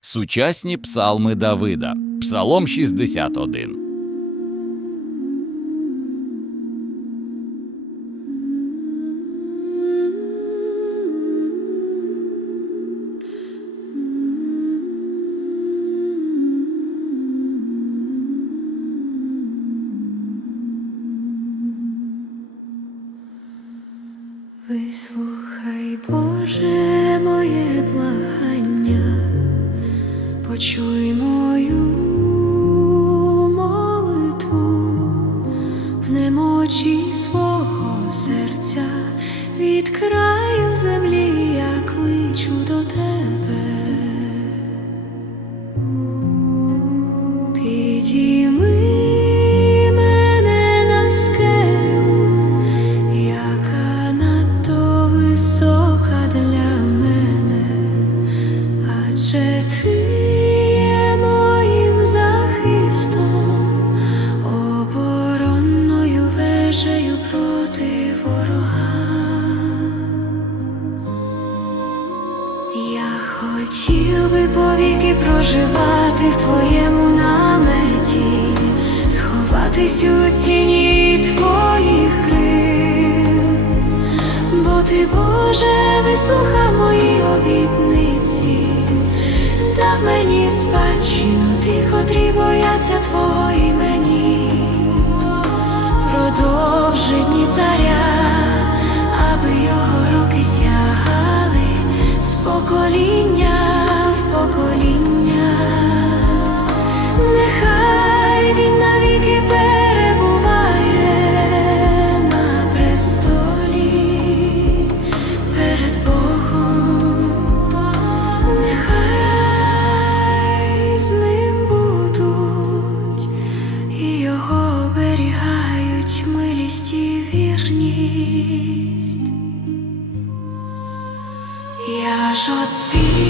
Сучасні псалми Давида. Псалом 61. Вислухай, Боже, моє благання, почуй мою молитву в немочі свого серця, від краю землі я кличу до тебе. Хотів би повіки проживати в твоєму наметі, сховатись у тіні твоїх крил, бо ти, Боже, вислухав мої обітниці, дав мені спадщину тих, котрі бояться Твого імені, продовжи дні царя, аби його роки сягали з покоління вірність. Я ж оспів